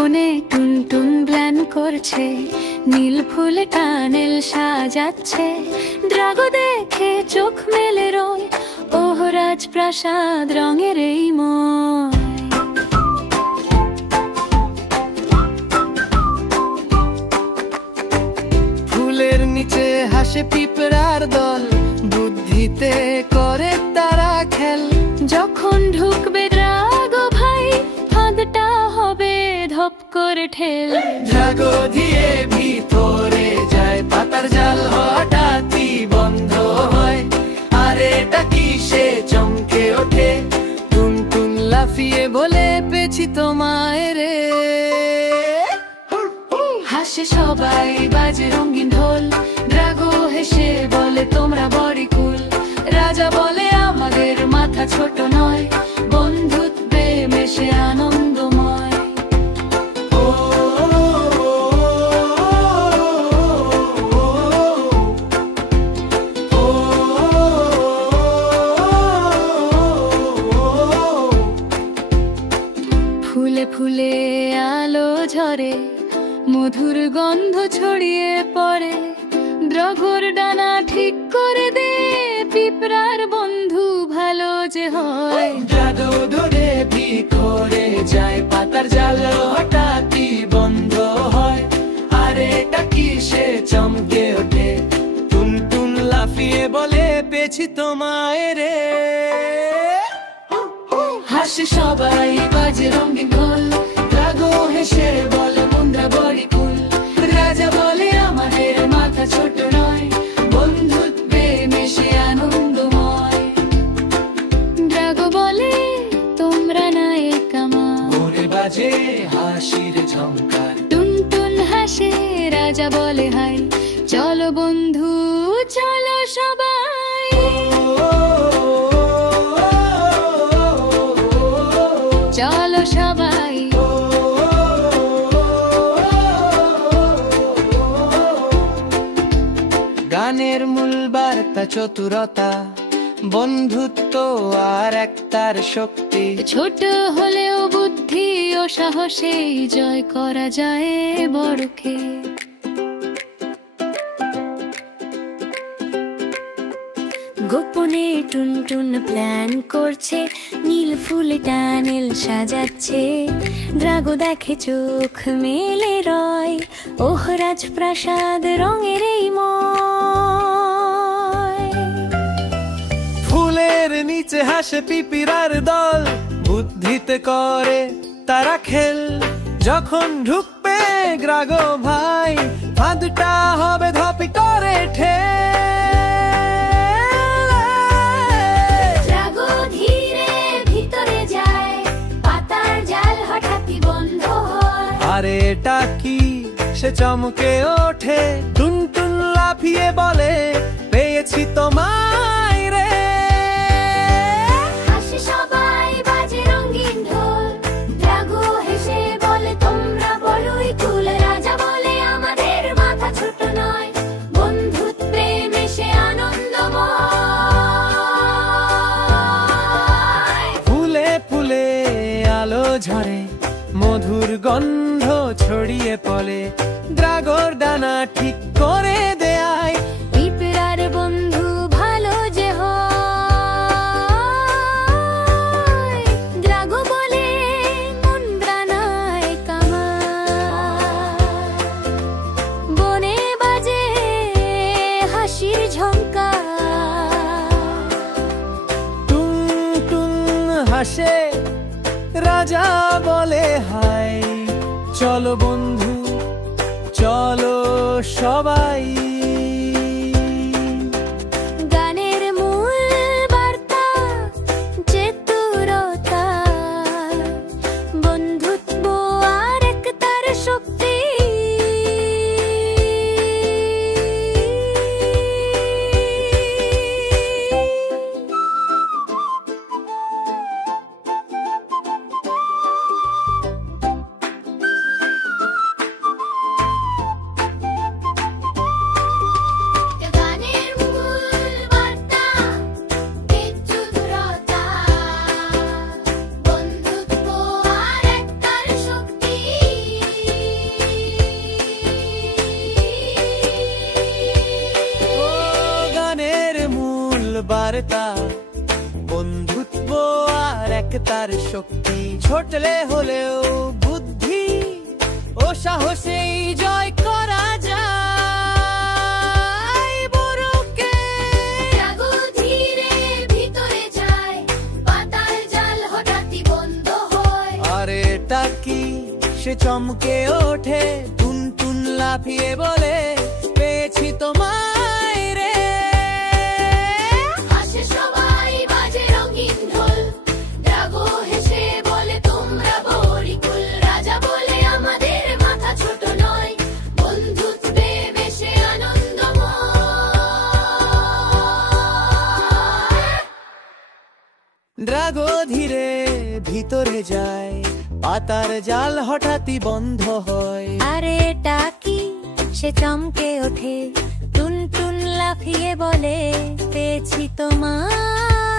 গোপনে টুনটুন প্ল্যান করছে, নীল ফুলে টানেল সাজাচ্ছে। ড্রাগো দেখে চোখ মেলে রয়, ওহ রাজপ্রাসাদ রঙের এই ময়। ফুলের নিচে হাসে পিঁপড়ার দল, বুদ্ধিতে করে তারা খেল। যখন ঢুকবে ড্রাগো ভাই, ফাঁদটা হবে ধপ করে ঠেল। ড্রাগো দিয়ে ভিতরে যায়, পাতার জাল হঠাৎই বন্ধ হয়। আর এটা কি সে চমকে ওঠে, টুনটুন লাফিয়ে বলে পেয়েছি তোমায় রে। হাসে সবাই, বাজে রঙিন ঢোল। ড্রাগো হেসে বলে তোমরা বড়ি কুল। রাজা বলে আমাদের মাথা ছোট নয়, বন্ধুত্বে মেশে আনন্দময়। ফুলে ফুলে আলো ঝরে, মধুর গন্ধ ছড়িয়ে পড়ে। ড্রাগোর ডানা ঠিক করে দে, পিঁপড়ার বন্ধু ভালো যে হয়। ড্রাগো ধরে ভিতরে যায়, পাতার জাল হঠাৎই বন্ধ হয়। আর এটা কি সে চমকে ওঠে, টুনটুন লাফিয়ে বলে পেয়েছি তোমায় রে। হাসে সবাই, বাজে রঙিন ঢোল। ড্রাগো হেসে বলে মুন্ডা বড়ি কুল। রাজা বলে আমাদের মাথা ছোট নয়, বন্ধুত্বে মেশে আনন্দময়। ড্রাগো বলে তোমরা নায়ক আমার, ওরে বাজে হাসির ঝংকার। টুনটুন হাসে, রাজা বলে হাই। চলো বন্ধু চলো সবাই, চলো সবাই। গানের মূল বার্তা চতুরতা, বন্ধুত্ব আর একতার শক্তি। ছোট হলেও বুদ্ধি ও সাহসেই জয় করা যায় বড়কে। গোপনে টুনটুন প্ল্যান করছে, নীল ফুলে টানেল সাজাচ্ছে। ড্রাগো দেখে চোখ মেলে রয়, ওহ রাজপ্রাসাদ রঙের এই ময়। ফুলের নিচে হাসে পিঁপড়ার দল, বুদ্ধিতে করে তারা খেল। যখন ঢুকবে ড্রাগো ভাই, ফাঁদটা হবে ধপি করে ঠেল। ড্রাগো ধীরে ভিতরে যায়, পাতার জাল হঠাৎই বন্ধ হয়। আর এটা কি সে চমকে ওঠে, টুনটুন লাফিয়ে বলে পেয়েছি তোমায় রে। হাসে সবাই, বাজে রঙিন ঢোল। ড্রাগো হেসে বলে তোমরা বড়ই কুল। রাজা বলে আমাদের মাথা ছোট নয়, বন্ধুত্বে মেশে আনন্দময়। ফুলে ফুলে আলো ঝরে, মধুর গন্ধ ছড়িয়ে পড়ে। ড্রাগোর ডানা ঠিক করে দেয়, পিঁপড়ার বন্ধু ভালো যে হয়। ড্রাগো বলে মুন্ডা নায়ক আমার, বনে বাজে হাসির ঝংকার। টুনটুন হাসে, রাজা বলে হাই। চলো বন্ধু চলো সবাই। গানের মূল বার্তা চতুরতা, বন্ধুত্ব আর একতার শক্তি। তা বন্ধুত্ব আর একতার শক্তি। ছোটলে হলেও বুদ্ধি ও সাহসেই জয় করা যায় বড়কে। জাগো ধীরে ভিতরে যায়, পাতার জাল হঠাৎই বন্ধ হয়। আর এটা কি সে চমকে ওঠে, টুনটুন লাফিয়ে বলে পেয়েছি তোমায় রে। হাসে সবাই, বাজে রঙিন ঢোল, ড্রাগো হেসে বলে তোমরা বড়িকুল। রাজা বলে আমাদের মাথা ছোট নয়, বন্ধুত্বে বেশে আনন্দময়। ড্রাগো ধীরে ভিতরে যায়, পাতার জাল হঠাৎই বন্ধ হয়। আরে এটা কি সে চমকে ওঠে, টুনটুন লাফিয়ে বলে পেয়েছি তোমায়